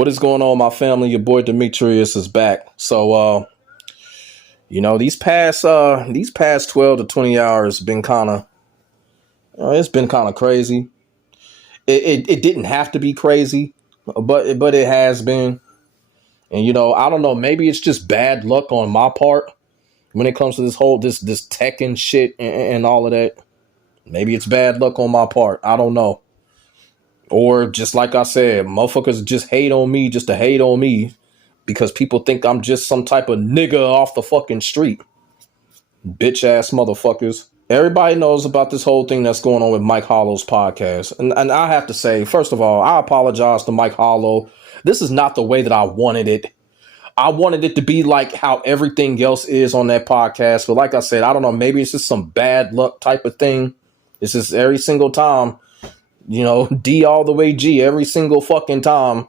What is going on, my family? Your boy Demetrius is back. So, these past 12 to 20 hours been kind of, it's been kind of crazy. It didn't have to be crazy, but it has been. And, I don't know, maybe it's just bad luck on my part when it comes to this Tekken shit and all of that. Maybe it's bad luck on my part. I don't know. Or just like I said, motherfuckers just hate on me just to hate on me because people think I'm just some type of nigga off the fucking street. Bitch ass motherfuckers. Everybody knows about this whole thing that's going on with Mike Hollow's podcast. And I have to say, first of all, I apologize to Mike Hollow. This is not the way that I wanted it. I wanted it to be like how everything else is on that podcast. But like I said, I don't know, maybe it's just some bad luck type of thing. It's just every single time. D all the way G every single fucking time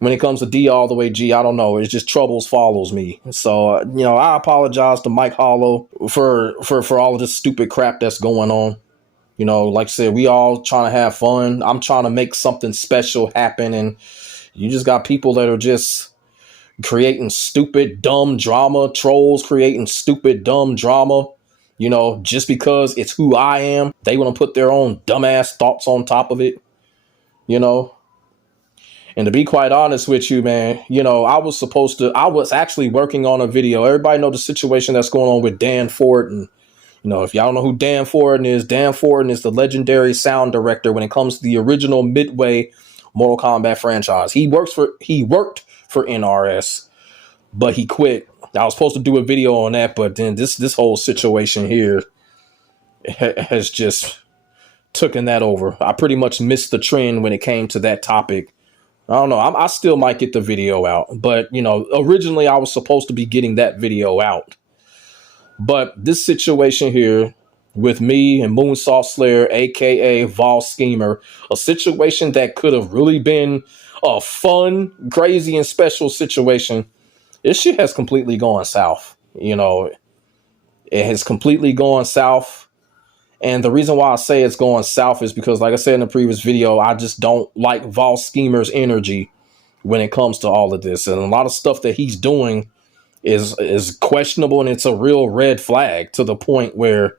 when it comes to D all the way G. I don't know. It's just troubles follows me. So, I apologize to Mike Hollow for all of this stupid crap that's going on. Like I said, we all trying to have fun. I'm trying to make something special happen. And you just got people that are just creating stupid, dumb drama, trolls creating stupid, dumb drama. Just because it's who I am, they want to put their own dumbass thoughts on top of it, And to be quite honest with you, man, I was actually working on a video. Everybody know the situation that's going on with Dan Forden. If y'all don't know who Dan Forden is the legendary sound director when it comes to the original Midway Mortal Kombat franchise. He worked for NRS, but he quit. I was supposed to do a video on that, but then this whole situation here has just taken that over. I pretty much missed the trend when it came to that topic. I don't know. I still might get the video out, but originally I was supposed to be getting that video out. But this situation here with me and Moonsault Slayer, aka Vol Schemer, a situation that could have really been a fun, crazy, and special situation. This shit has completely gone south. It has completely gone south. And the reason why I say it's going south is because, like I said in the previous video, I just don't like Vol Schemer's energy when it comes to all of this. And a lot of stuff that he's doing is questionable, and it's a real red flag to the point where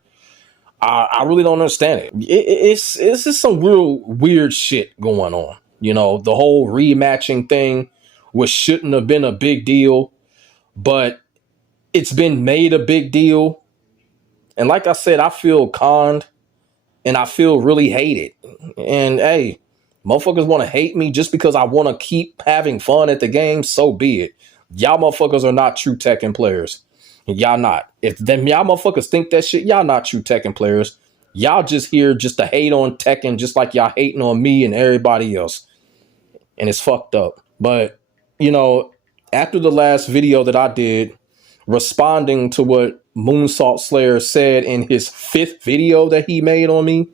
I really don't understand it. It's just some real weird shit going on. The whole rematching thing, which shouldn't have been a big deal, but it's been made a big deal. And like I said, I feel conned and I feel really hated. And hey, motherfuckers want to hate me just because I want to keep having fun at the game. So be it. Y'all motherfuckers are not true Tekken players. Y'all not. If them y'all motherfuckers think that shit, y'all not true Tekken players. Y'all just here just to hate on Tekken, just like y'all hating on me and everybody else. And it's fucked up. But, after the last video that I did, responding to what Moonsault Slayer said in his 5th video that he made on me,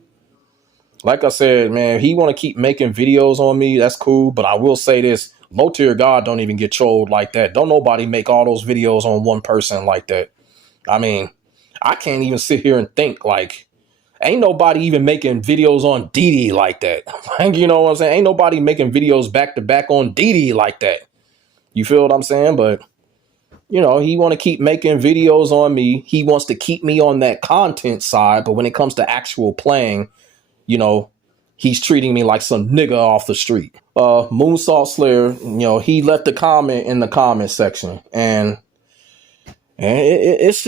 like I said, man, he want to keep making videos on me. That's cool. But I will say this, low tier God don't even get trolled like that. Don't nobody make all those videos on one person like that. I mean, I can't even sit here and think like, ain't nobody even making videos on DD like that. You know what I'm saying? Ain't nobody making videos back to back on DD like that. You feel what I'm saying? But, he want to keep making videos on me. He wants to keep me on that content side. But when it comes to actual playing, he's treating me like some nigga off the street. Moonsault Slayer, he left a comment in the comment section. And it's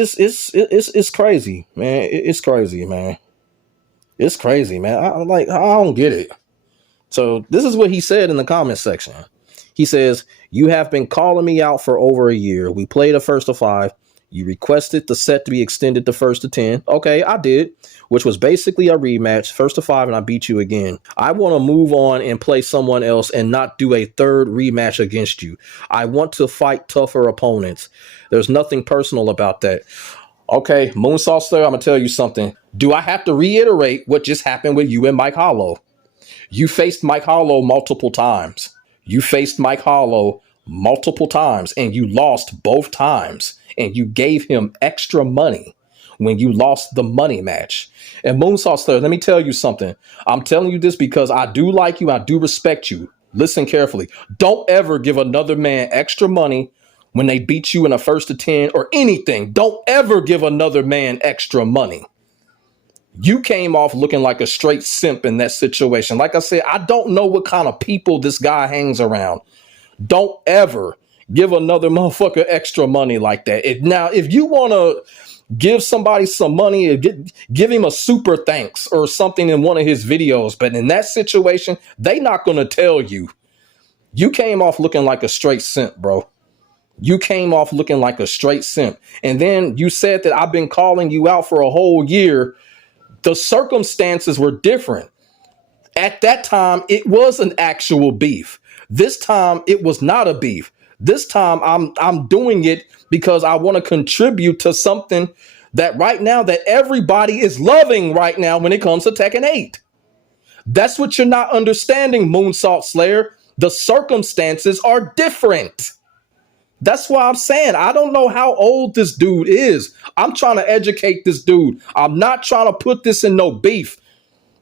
crazy, man. It's crazy, man. It's crazy, man. I don't get it. So this is what he said in the comment section. He says, "You have been calling me out for over a year. We played a first to 5. You requested the set to be extended to first to 10. Okay, I did, which was basically a rematch, first to 5, and I beat you again. I want to move on and play someone else and not do a third rematch against you. I want to fight tougher opponents. There's nothing personal about that." Okay, Moonsault Slayer, I'm going to tell you something. Do I have to reiterate what just happened with you and Mike Hollow? You faced Mike Hollow multiple times. And you lost both times. And you gave him extra money when you lost the money match. And Moonsault Slayer, let me tell you something. I'm telling you this because I do like you. I do respect you. Listen carefully. Don't ever give another man extra money when they beat you in a 1st to 10 or anything. Don't ever give another man extra money. You came off looking like a straight simp in that situation. Like I said, I don't know what kind of people this guy hangs around. Don't ever give another motherfucker extra money like that. Now, if you want to give somebody some money, give him a super thanks or something in one of his videos. But in that situation, they not going to tell you. You came off looking like a straight simp, bro. You came off looking like a straight simp. And then you said that I've been calling you out for a whole year. The circumstances were different. At that time, it was an actual beef. This time, it was not a beef. This time, I'm doing it because I want to contribute to something that right now that everybody is loving right now when it comes to Tekken 8. That's what you're not understanding, Moonsault Slayer. The circumstances are different. That's why I'm saying I don't know how old this dude is. I'm trying to educate this dude. I'm not trying to put this in no beef.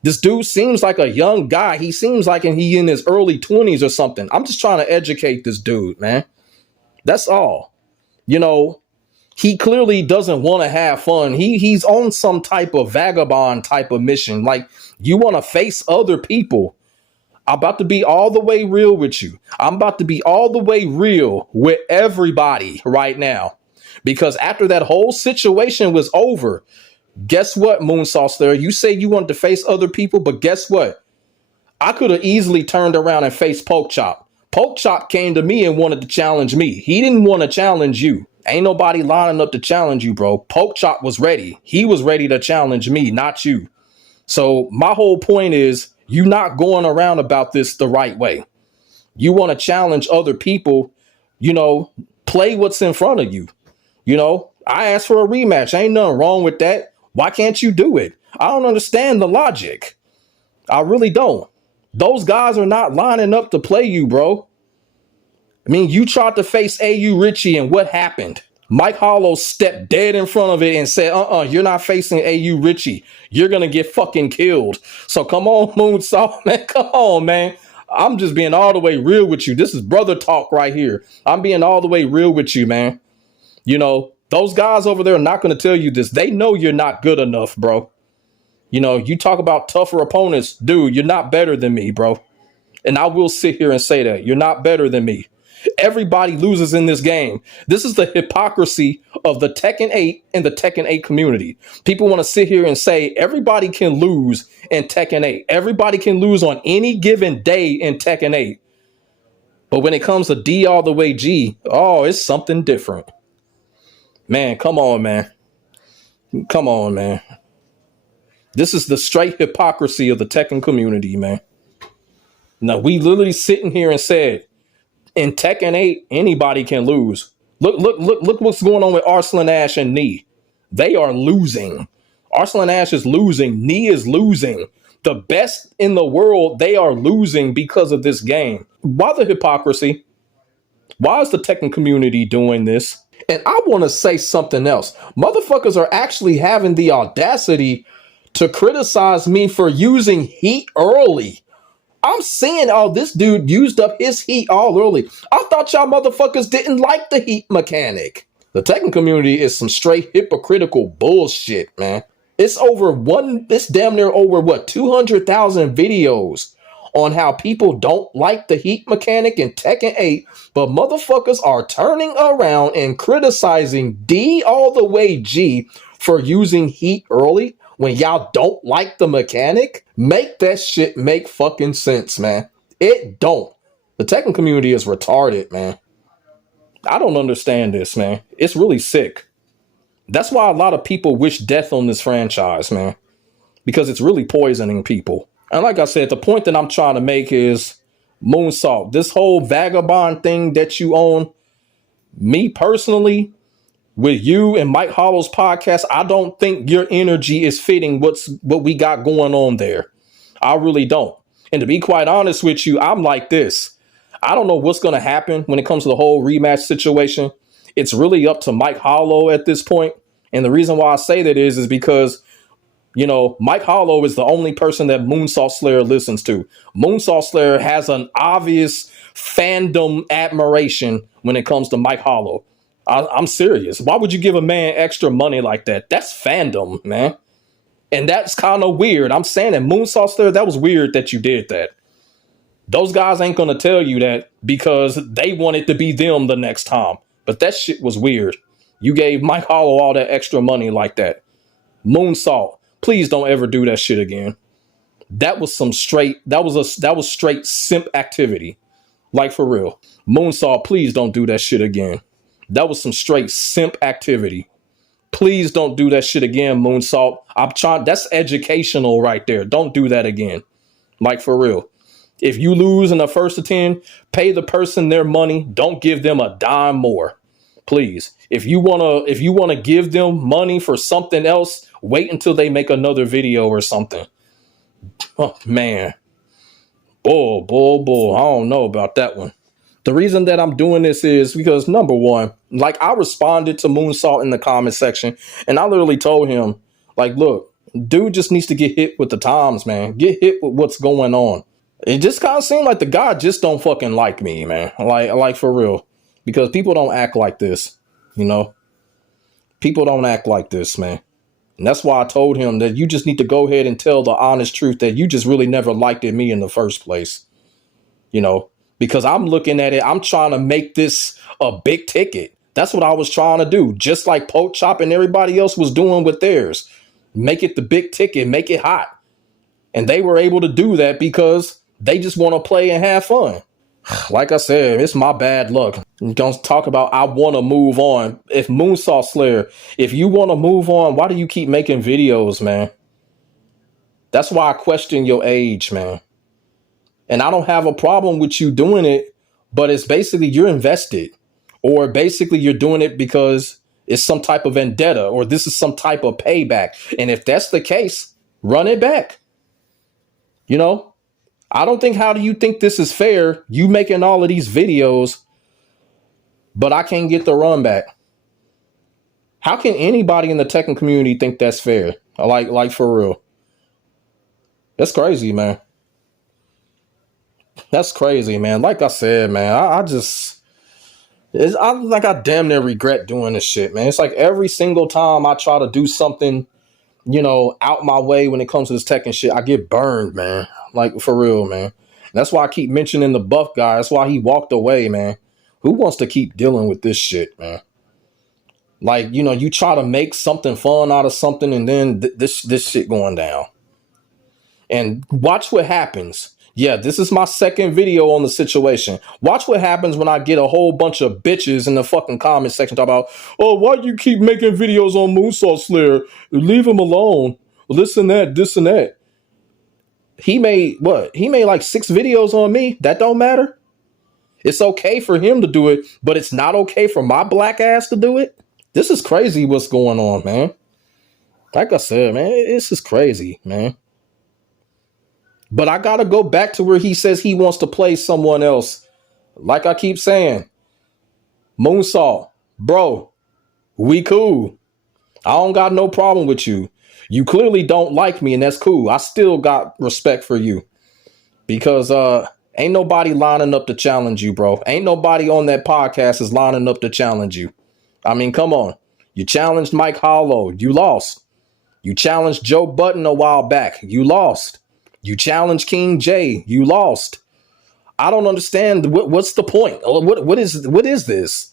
This dude seems like a young guy. He seems like he in his early 20s or something. I'm just trying to educate this dude, man. That's all. You know, he clearly doesn't want to have fun. He's on some type of vagabond type of mission. Like, you want to face other people. I'm about to be all the way real with you. I'm about to be all the way real with everybody right now. Because after that whole situation was over, guess what, Moonsault Slayer? You say you wanted to face other people, but guess what? I could have easily turned around and faced Poke Chop. Poke Chop came to me and wanted to challenge me. He didn't want to challenge you. Ain't nobody lining up to challenge you, bro. Poke Chop was ready. He was ready to challenge me, not you. So my whole point is, you're not going around about this the right way. You want to challenge other people, you know, play what's in front of you. You know, I asked for a rematch. Ain't nothing wrong with that. Why can't you do it? I don't understand the logic. I really don't. Those guys are not lining up to play you, bro. I mean, you tried to face AU Richie and what happened? Mike Hollow stepped dead in front of it and said, you're not facing AU Richie. You're going to get fucking killed. So come on, Moonsault, man. Come on, man. I'm just being all the way real with you. This is brother talk right here. I'm being all the way real with you, man. You know, those guys over there are not going to tell you this. They know you're not good enough, bro. You know, you talk about tougher opponents. Dude, you're not better than me, bro. And I will sit here and say that. You're not better than me. Everybody loses in this game. This is the hypocrisy of the Tekken 8 and the Tekken 8 community. People want to sit here and say everybody can lose in Tekken 8. Everybody can lose on any given day in Tekken 8. But when it comes to D all the way G, oh, it's something different. Man, come on, man. Come on, man. This is the straight hypocrisy of the Tekken community, man. Now, we literally sitting here and said, in Tekken 8, anybody can lose. Look what's going on with Arslan Ash and Knee. They are losing. Arslan Ash is losing. Knee is losing. The best in the world, they are losing because of this game. Why the hypocrisy? Why is the Tekken community doing this? And I want to say something else. Motherfuckers are actually having the audacity to criticize me for using heat early. I'm seeing, this dude used up his heat all early. I thought y'all motherfuckers didn't like the heat mechanic. The Tekken community is some straight hypocritical bullshit, man. It's damn near over 200,000 videos on how people don't like the heat mechanic in Tekken 8, but motherfuckers are turning around and criticizing D all the way G for using heat early. When y'all don't like the mechanic, make that shit make fucking sense, man. It don't. The Tekken community is retarded, man. I don't understand this, man. It's really sick. That's why a lot of people wish death on this franchise, man. Because it's really poisoning people. And like I said, the point that I'm trying to make is, Moonsault, this whole vagabond thing that you own, me personally, with you and Mike Hollow's podcast, I don't think your energy is fitting what we got going on there. I really don't. And to be quite honest with you, I'm like this. I don't know what's going to happen when it comes to the whole rematch situation. It's really up to Mike Hollow at this point. And the reason why I say that is because You know, Mike Hollow is the only person that Moonsault Slayer listens to. Moonsault Slayer has an obvious fandom admiration when it comes to Mike Hollow. I'm serious. Why would you give a man extra money like that? That's fandom, man. And that's kind of weird. I'm saying that Moonsault Slayer, that was weird that you did that. Those guys ain't going to tell you that because they want it to be them the next time. But that shit was weird. You gave Mike Hollow all that extra money like that. Moonsault, please don't ever do that shit again. That was straight simp activity. Like for real. Moonsault, please don't do that shit again. That was some straight simp activity. Please don't do that shit again, Moonsault. That's educational right there. Don't do that again. Like for real. If you lose in the first of 10, pay the person their money. Don't give them a dime more. Please. If you wanna give them money for something else, wait until they make another video or something. Oh man. Bull. I don't know about that one. The reason that I'm doing this is because, number one, like I responded to Moonsault in the comment section and I literally told him, like, look, dude just needs to get hit with the times, man. Get hit with what's going on. It just kind of seemed like the guy just don't fucking like me, man. Like for real. Because people don't act like this, you know? People don't act like this, man. And that's why I told him that you just need to go ahead and tell the honest truth that you just really never liked me in the first place, you know? Because I'm looking at it, I'm trying to make this a big ticket. That's what I was trying to do. Just like Poke Chop and everybody else was doing with theirs. Make it the big ticket, make it hot. And they were able to do that because they just want to play and have fun. Like I said, it's my bad luck. I'm going to talk about I want to move on. If Moonsault Slayer, if you want to move on, why do you keep making videos, man? That's why I question your age, man. And I don't have a problem with you doing it, but it's basically you're invested. Or basically you're doing it because it's some type of vendetta or this is some type of payback. And if that's the case, run it back. You know, I don't think, how do you think this is fair? You making all of these videos, but I can't get the run back. How can anybody in the Tekken community think that's fair? Like for real. That's crazy, man. That's crazy, man. Like I said, man, I damn near regret doing this shit, man. It's like every single time I try to do something, you know, out my way when it comes to this Tekken shit, I get burned, man. Like for real, man. And that's why I keep mentioning the buff guy. That's why he walked away, man. Who wants to keep dealing with this shit, man? Like, you know, you try to make something fun out of something and then this shit going down. And watch what happens. Yeah, this is my second video on the situation. Watch what happens when I get a whole bunch of bitches in the fucking comment section talking about, oh, why do you keep making videos on Moonsault Slayer? Leave him alone. Listen that, this and that. He made what? He made like 6 videos on me. That don't matter. It's okay for him to do it, but it's not okay for my black ass to do it. This is crazy what's going on, man. Like I said, man, this is crazy, man. But I got to go back to where he says he wants to play someone else. Like I keep saying, Moonsault, bro, we cool. I don't got no problem with you. You clearly don't like me, and that's cool. I still got respect for you. Because ain't nobody lining up to challenge you, bro. Ain't nobody on that podcast is lining up to challenge you. I mean, come on. You challenged Mike Hollow. You lost. You challenged Joe Button a while back. You lost. You challenged King J. You lost. I don't understand. What's the point? What is this?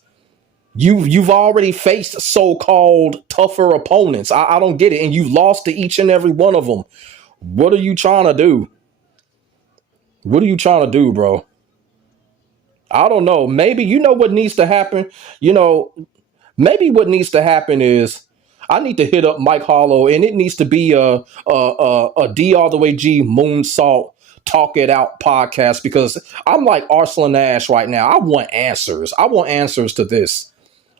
You've already faced so-called tougher opponents. I don't get it. And you've lost to each and every one of them. What are you trying to do? What are you trying to do, bro? I don't know. Maybe you know what needs to happen. You know, maybe what needs to happen is I need to hit up Mike Hollow, and it needs to be a D all the way G Moonsault Talk It Out podcast, because I'm like Arslan Ash right now. I want answers. I want answers to this.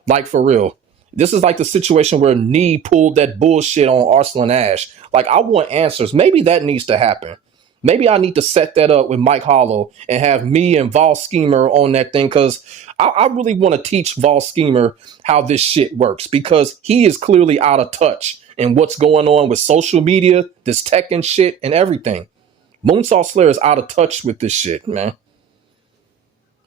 Like for real. This is like the situation where Nee pulled that bullshit on Arslan Ash. Like I want answers. Maybe that needs to happen. Maybe I need to set that up with Mike Hollow and have me and Vol Schemer on that thing, because I really want to teach Vol Schemer how this shit works, because he is clearly out of touch and what's going on with social media, this Tekken shit and everything. Moonsault Slayer is out of touch with this shit, man.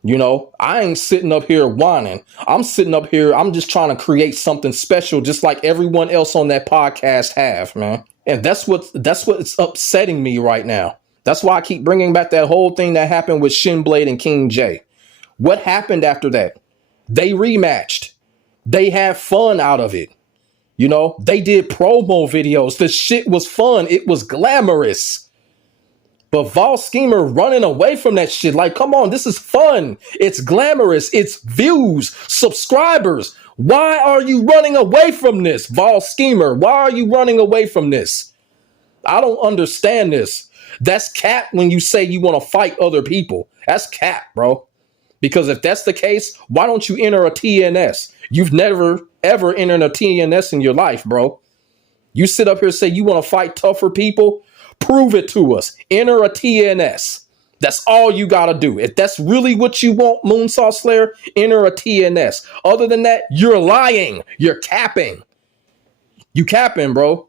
You know, I ain't sitting up here whining. I'm sitting up here. I'm just trying to create something special, just like everyone else on that podcast have, man. And that's what's upsetting me right now. That's why I keep bringing back that whole thing that happened with Shinblade and King J. What happened after that? They rematched. They had fun out of it. You know, they did promo videos. The shit was fun. It was glamorous. But Vol Schemer running away from that shit. Like, come on, this is fun. It's glamorous. It's views, subscribers. Why are you running away from this, Vol Schemer? Why are you running away from this? I don't understand this. That's cap when you say you want to fight other people. That's cap, bro. Because if that's the case, why don't you enter a TNS? You've never, ever entered a TNS in your life, bro. You sit up here and say you want to fight tougher people. Prove it to us. Enter a TNS. That's all you got to do. If that's really what you want, Moonsault Slayer, enter a TNS. Other than that, you're lying. You're capping. You capping, bro.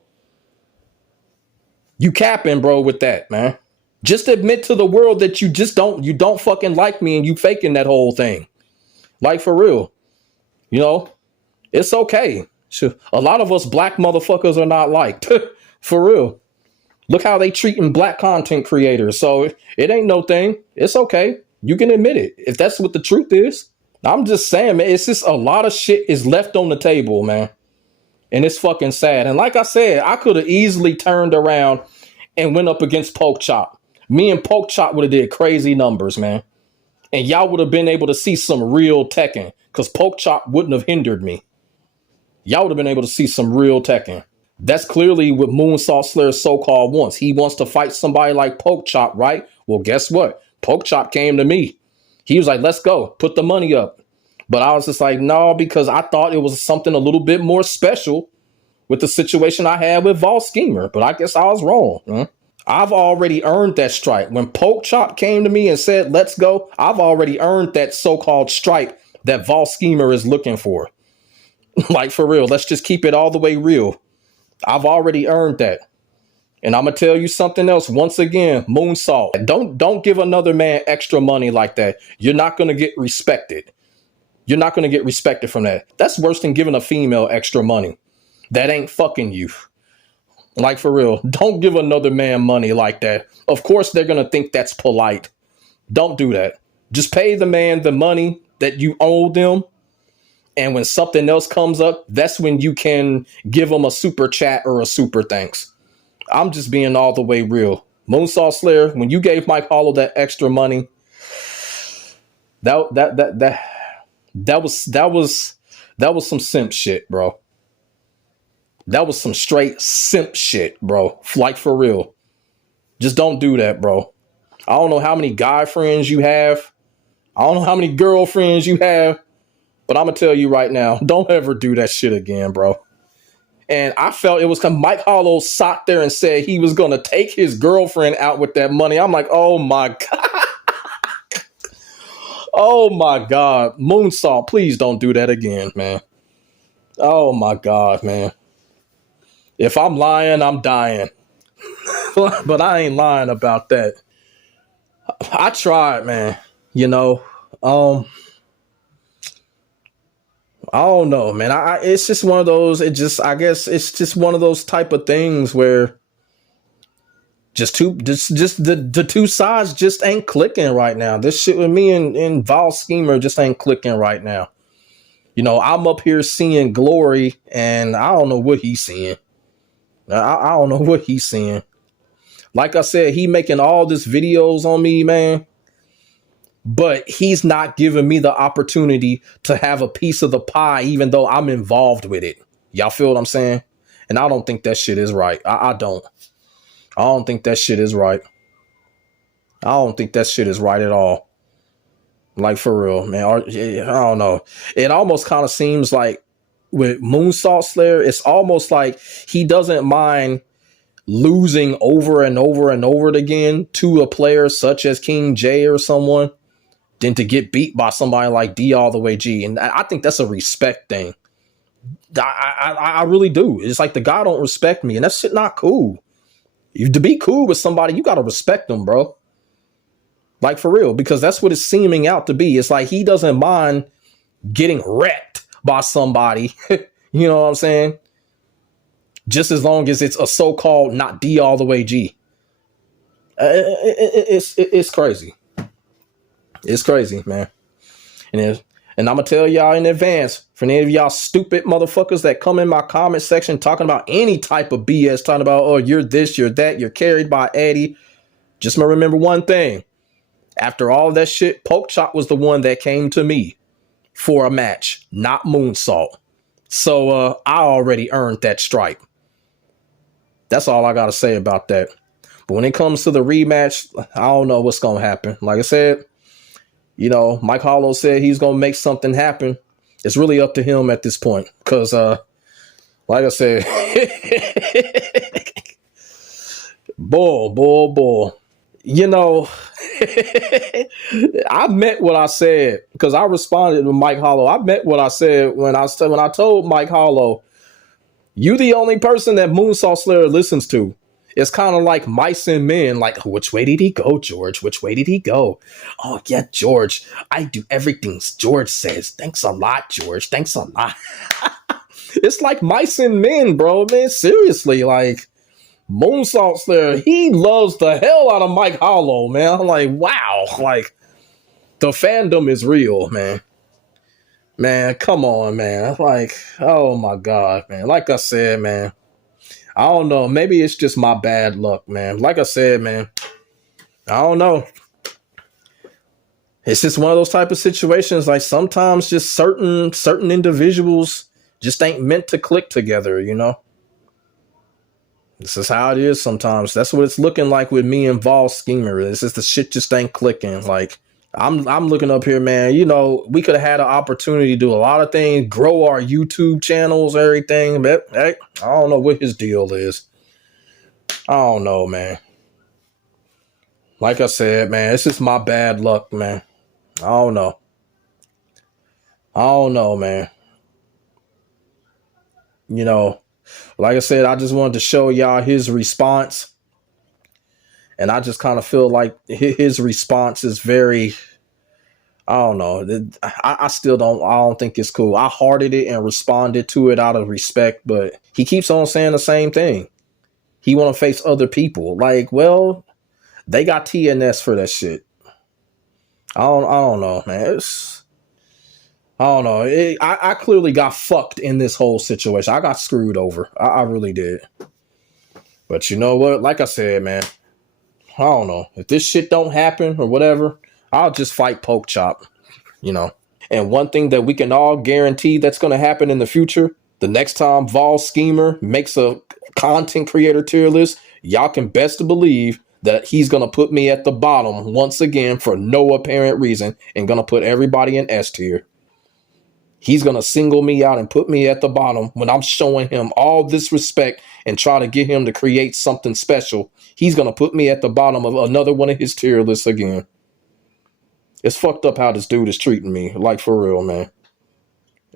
You capping, bro, with that, man. Just admit to the world that you don't fucking like me and you faking that whole thing. Like, for real. You know, it's okay. A lot of us black motherfuckers are not liked. For real. Look how they treating black content creators. So it ain't no thing. It's okay. You can admit it. If that's what the truth is. I'm just saying, man, it's just a lot of shit is left on the table, man. And it's fucking sad. And like I said, I could have easily turned around and went up against Poke Chop. Me and Poke Chop would have did crazy numbers, man. And y'all would have been able to see some real Tekken. Because Poke Chop wouldn't have hindered me. Y'all would have been able to see some real Tekken. That's clearly what Moonsault Slayer so-called wants. He wants to fight somebody like Poke Chop, right? Well, guess what? Poke Chop came to me. He was like, let's go. Put the money up. But I was just like, no, because I thought it was something a little bit more special with the situation I had with Vol Schemer. But I guess I was wrong. Huh? I've already earned that stripe. When Poke Chop came to me and said, let's go, I've already earned that so-called stripe that Vol Schemer is looking for. Like, for real. Let's just keep it all the way real. I've already earned that. And I'm going to tell you something else. Once again, Moonsault. Don't give another man extra money like that. You're not going to get respected. You're not going to get respected from that. That's worse than giving a female extra money. That ain't fucking you. Like, for real. Don't give another man money like that. Of course, they're going to think that's polite. Don't do that. Just pay the man the money that you owe them. And when something else comes up, that's when you can give them a super chat or a super thanks. I'm just being all the way real. Moonsault Slayer, when you gave Mike Hollow that extra money, that was some simp shit, bro. That was some straight simp shit, bro. Like, for real. Just don't do that, bro. I don't know how many guy friends you have. I don't know how many girlfriends you have. But I'm going to tell you right now, don't ever do that shit again, bro. And I felt it was because Mike Hollow sat there and said he was going to take his girlfriend out with that money. I'm like, oh, my God. Oh, my God. Moonsault, please don't do that again, man. Oh, my God, man. If I'm lying, I'm dying. But I ain't lying about that. I tried, man. You know, I don't know, man. It's just one of those. I guess it's just one of those type of things where just the two sides just ain't clicking right now. This shit with me and Vol Schemer just ain't clicking right now. You know, I'm up here seeing glory, and I don't know what he's seeing. I don't know what he's seeing. Like I said, he making all this videos on me, man. But he's not giving me the opportunity to have a piece of the pie, even though I'm involved with it. Y'all feel what I'm saying? And I don't think that shit is right. I don't. I don't think that shit is right. I don't think that shit is right at all. Like, for real, man. I don't know. It almost kind of seems like with Moonsault Slayer, it's almost like he doesn't mind losing over and over and over again to a player such as King J or someone than to get beat by somebody like D all the way G. And I think that's a respect thing. I really do. It's like the guy don't respect me, and that's shit not cool. To be cool with somebody, you gotta respect them, bro. Like for real, because that's what it's seeming out to be. It's like he doesn't mind getting wrecked by somebody. You know what I'm saying? Just as long as it's a so-called not D all the way G. It's crazy. It's crazy, man. And I'm gonna tell y'all in advance, for any of y'all stupid motherfuckers that come in my comment section talking about any type of BS, talking about, oh, you're this, you're that, you're carried by Eddie. Just remember one thing. After all that shit, Poke Chop was the one that came to me for a match, not Moonsault. So I already earned that stripe. That's all I gotta say about that. But when it comes to the rematch, I don't know what's gonna happen. Like I said, you know, Mike Hollow said he's gonna make something happen. It's really up to him at this point. Cause like I said, bull. You know, I meant what I said because I responded to Mike Hollow. I meant what I said when I told Mike Hollow, you the only person that Moonsault Slayer listens to. It's kind of like mice and men. Like, which way did he go, George? Which way did he go? Oh, yeah, George. I do everything George says. Thanks a lot, George. Thanks a lot. It's like mice and men, bro, man. Seriously, like, Moonsault Slayer, he loves the hell out of Mike Hollow, man. I'm like, wow. Like, the fandom is real, man. Man, come on, man. Like, oh, my God, man. Like I said, man. I don't know. Maybe it's just my bad luck, man. Like I said, man, I don't know. It's just one of those type of situations. Like sometimes just certain individuals just ain't meant to click together, you know? This is how it is sometimes. That's what it's looking like with me and Vol Schemer. It's just the shit just ain't clicking. Like, I'm looking up here, man. You know, we could have had an opportunity to do a lot of things, grow our YouTube channels, everything. But hey, I don't know what his deal is. I don't know, man. Like I said, man, it's just my bad luck, man. I don't know, man. You know, like I said, I just wanted to show y'all his response. And I just kind of feel like his response is very, I don't know. I still don't think it's cool. I hearted it and responded to it out of respect, but he keeps on saying the same thing. He want to face other people. Like, well, they got TNS for that shit. I don't know, man. I don't know. I clearly got fucked in this whole situation. I got screwed over. I really did. But you know what? Like I said, man, I don't know. If this shit don't happen or whatever, I'll just fight Poke Chop, you know. And one thing that we can all guarantee that's going to happen in the future, the next time Vol Schemer makes a content creator tier list, y'all can best believe that he's going to put me at the bottom once again for no apparent reason and going to put everybody in S tier. He's going to single me out and put me at the bottom when I'm showing him all this respect and try to get him to create something special. He's going to put me at the bottom of another one of his tier lists again. It's fucked up how this dude is treating me. Like, for real, man.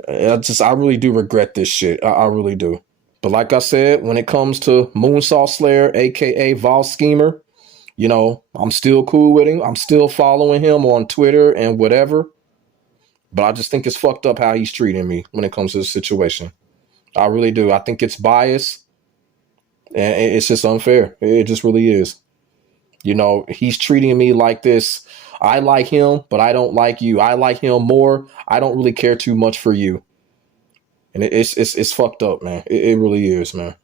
I really do regret this shit. I really do. But like I said, when it comes to Moonsault Slayer, a.k.a. Vol Schemer, you know, I'm still cool with him. I'm still following him on Twitter and whatever. But I just think it's fucked up how he's treating me when it comes to this situation. I really do. I think it's biased. And it's just unfair. It just really is. You know, he's treating me like this. I like him, but I don't like you. I like him more. I don't really care too much for you. And it's fucked up, man. It really is, man.